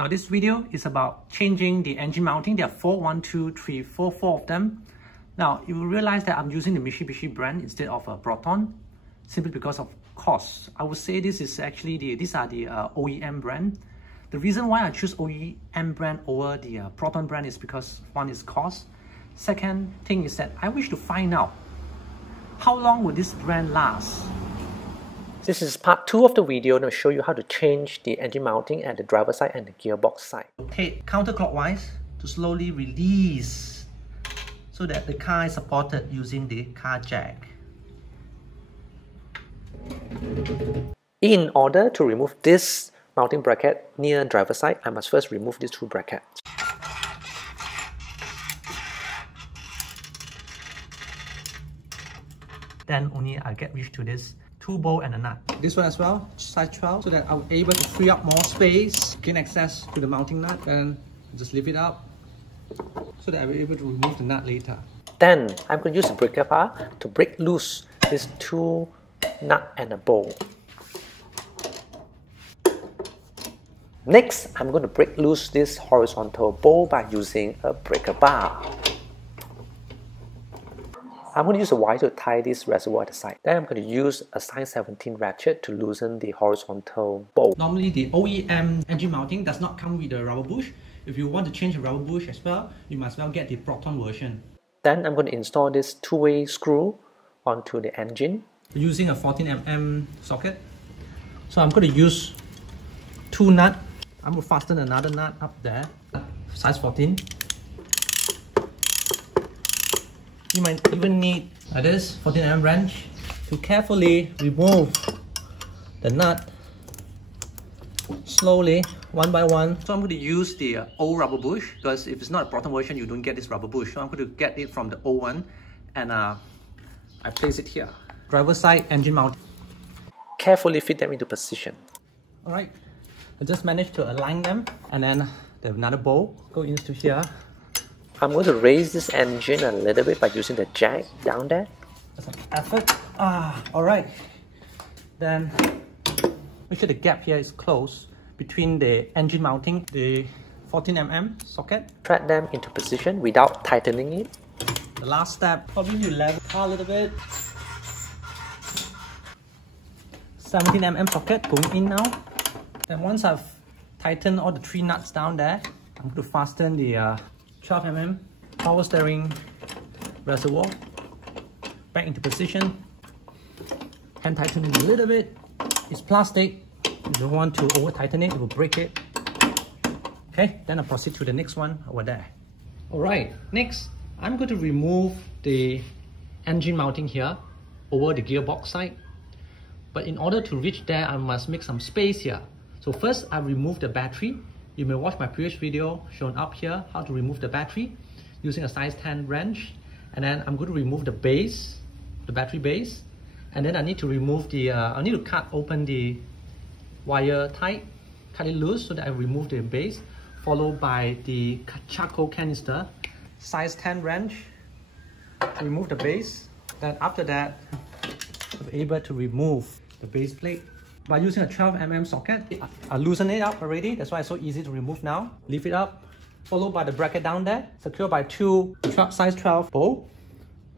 Now this video is about changing the engine mounting. There are 4 of them. Now you will realize that I'm using the Mitsubishi brand instead of a Proton, simply because of cost. I would say this is actually these are the OEM brand. The reason why I choose OEM brand over the Proton brand is because one is cost. Second thing is that I wish to find out how long will this brand last. This is part 2 of the video. I'm going to show you how to change the engine mounting at the driver side and the gearbox side. Rotate counterclockwise to slowly release so that the car is supported using the car jack. In order to remove this mounting bracket near driver side, I must first remove these 2 brackets. Then only I get reach to this 2 bolt and a nut. This one as well, size 12, so that I'm able to free up more space, gain access to the mounting nut, and just lift it up so that I'll be able to remove the nut later. Then I'm going to use a breaker bar to break loose these 2 nut and a bolt. Next, I'm going to break loose this horizontal bolt by using a breaker bar. I'm going to use a wire to tie this reservoir at the side. Then I'm going to use a size 17 ratchet to loosen the horizontal bolt. Normally the OEM engine mounting does not come with a rubber bush. If you want to change the rubber bush as well, you must well get the Proton version. Then I'm going to install this 2-way screw onto the engine using a 14mm socket. So I'm going to use 2 nuts. I'm going to fasten another nut up there, size 14. You might even need this 14mm wrench to carefully remove the nut slowly, one by one. So I'm going to use the old rubber bush, because if it's not a Proton version, you don't get this rubber bush. So I'm going to get it from the old one, and I place it here. Driver side engine mount. Carefully fit them into position. Alright, I just managed to align them, and then there's another bolt go into here. I'm going to raise this engine a little bit by using the jack down there. That's an effort. Alright. Then make sure the gap here is close between the engine mounting, the 14mm socket. Thread them into position without tightening it. The last step, probably you level a little bit. 17mm socket going in now. Then once I've tightened all the 3 nuts down there, I'm going to fasten the 12mm power steering reservoir back into position. Hand tighten it a little bit. It's plastic. You don't want to over tighten it, it will break it. Okay, then I'll proceed to the next one over there. Alright, next I'm going to remove the engine mounting here over the gearbox side. But in order to reach there, I must make some space here. So first I remove the battery. You may watch my previous video shown up here, how to remove the battery using a size 10 wrench. And then I'm going to remove the base, the battery base. And then I need to remove the, I need to cut open the wire tight, cut it loose so that I remove the base, followed by the charcoal canister, size 10 wrench to remove the base. Then after that, I'll be able to remove the base plate. By using a 12mm socket, I loosen it up already. That's why it's so easy to remove now. Lift it up, followed by the bracket down there, secured by 2 size 12 bolts.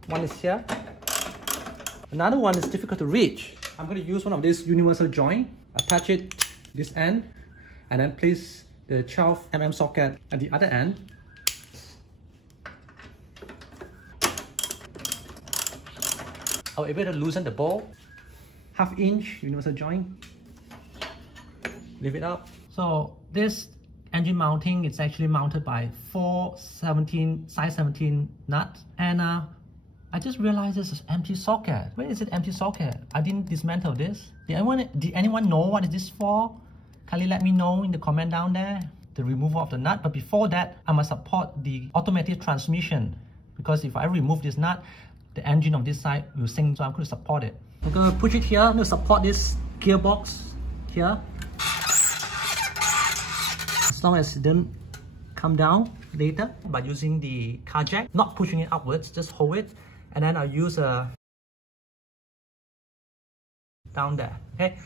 One is here. Another one is difficult to reach. I'm going to use one of these universal joint. Attach it this end, and then place the 12mm socket at the other end. I'll be able to loosen the bolt. 1/2 inch universal joint. Lift it up. So this engine mounting is actually mounted by 4 size 17 nuts, and I just realized this is empty socket. Where is it empty socket? I didn't dismantle this. Did anyone know what is this for? Kindly let me know in the comment down there. The removal of the nut. But before that, I must support the automatic transmission, because if I remove this nut, the engine of this side will sink. So I'm going to support it. I'm going to push it here. I'm going to support this gearbox here. As long as it doesn't come down later, by using the car jack, not pushing it upwards, just hold it, and then I'll use a down there. Okay,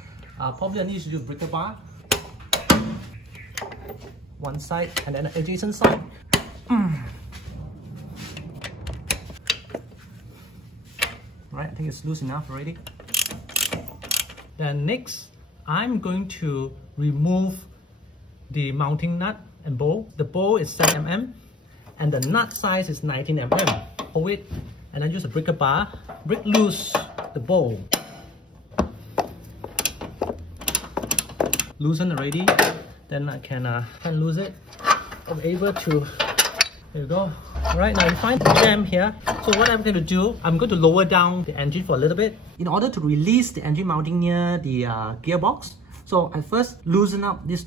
probably I need to use a breaker bar. one side and then the adjacent side. Right, I think it's loose enough already. Then next, I'm going to remove the mounting nut and bowl. The bowl is 7mm and the nut size is 19mm. Hold it and then use a breaker bar, break loose the bowl. Loosen already, then I can lose it. I'm able to, there you go. Alright, now you find the jam here. So what I'm going to do, I'm going to lower down the engine for a little bit in order to release the engine mounting near the gearbox. So I first loosen up this.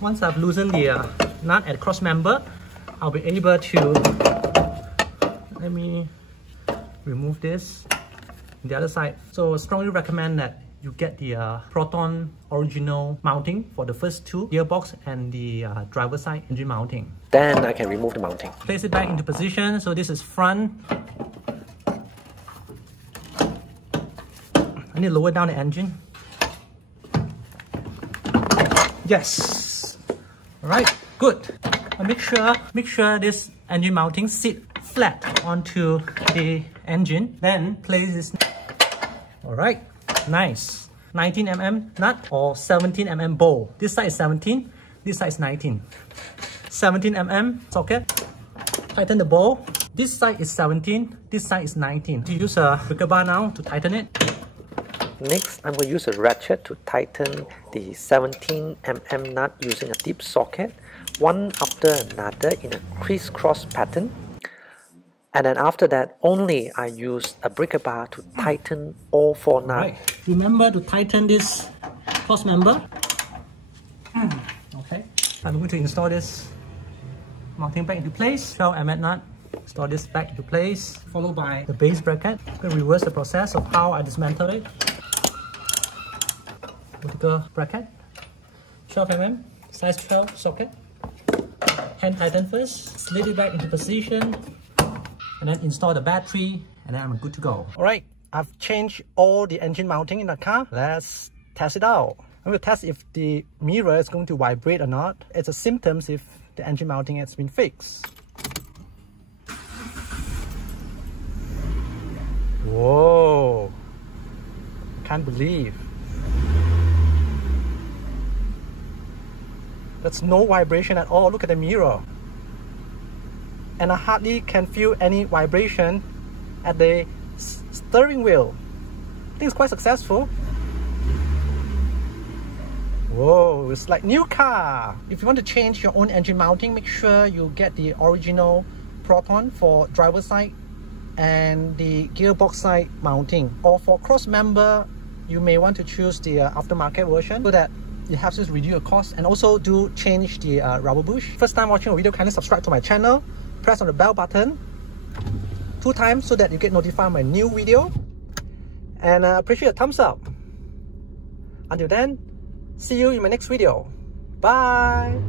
Once I've loosened the nut at the cross member, I'll be able to, let me remove this on the other side. So I strongly recommend that you get the Proton original mounting for the first two, gearbox and the driver side engine mounting. Then I can remove the mounting. Place it back into position. So this is front. I need to lower down the engine. Yes. All right, good. Make sure this engine mounting sit flat onto the engine. Then place this. All right. Nice. 19mm nut or 17mm bowl. This side is 17, this side is 19. 17mm socket. Tighten the bowl. This side is 17, this side is 19. You use a breaker bar now to tighten it. Next, I'm going to use a ratchet to tighten the 17mm nut using a deep socket, one after another in a crisscross pattern. And then after that, only I use a breaker bar to tighten all four nuts. Right. Remember to tighten this cross member. Okay. I'm going to install this mounting back into place. 12mm nut. Install this back into place. Followed by the base bracket. I'm going to reverse the process of how I dismantle it. Vertical bracket. 12mm. Size 12 socket. Hand tighten first. Slid it back into position. And then install the battery, and then I'm good to go. Alright, I've changed all the engine mounting in the car. Let's test it out. I'm going to test if the mirror is going to vibrate or not. It's a symptom if the engine mounting has been fixed. Whoa! Can't believe. There's no vibration at all. Look at the mirror. And I hardly can feel any vibration at the steering wheel. I think it's quite successful. Whoa, it's like new car. If you want to change your own engine mounting, make sure you get the original Proton for driver side and the gearbox side mounting. Or for cross member, you may want to choose the aftermarket version so that it helps us reduce your cost, and also do change the rubber bush. First time watching a video, kindly subscribe to my channel. Press on the bell button 2 times so that you get notified my new video, and appreciate a thumbs up. Until then, see you in my next video. Bye.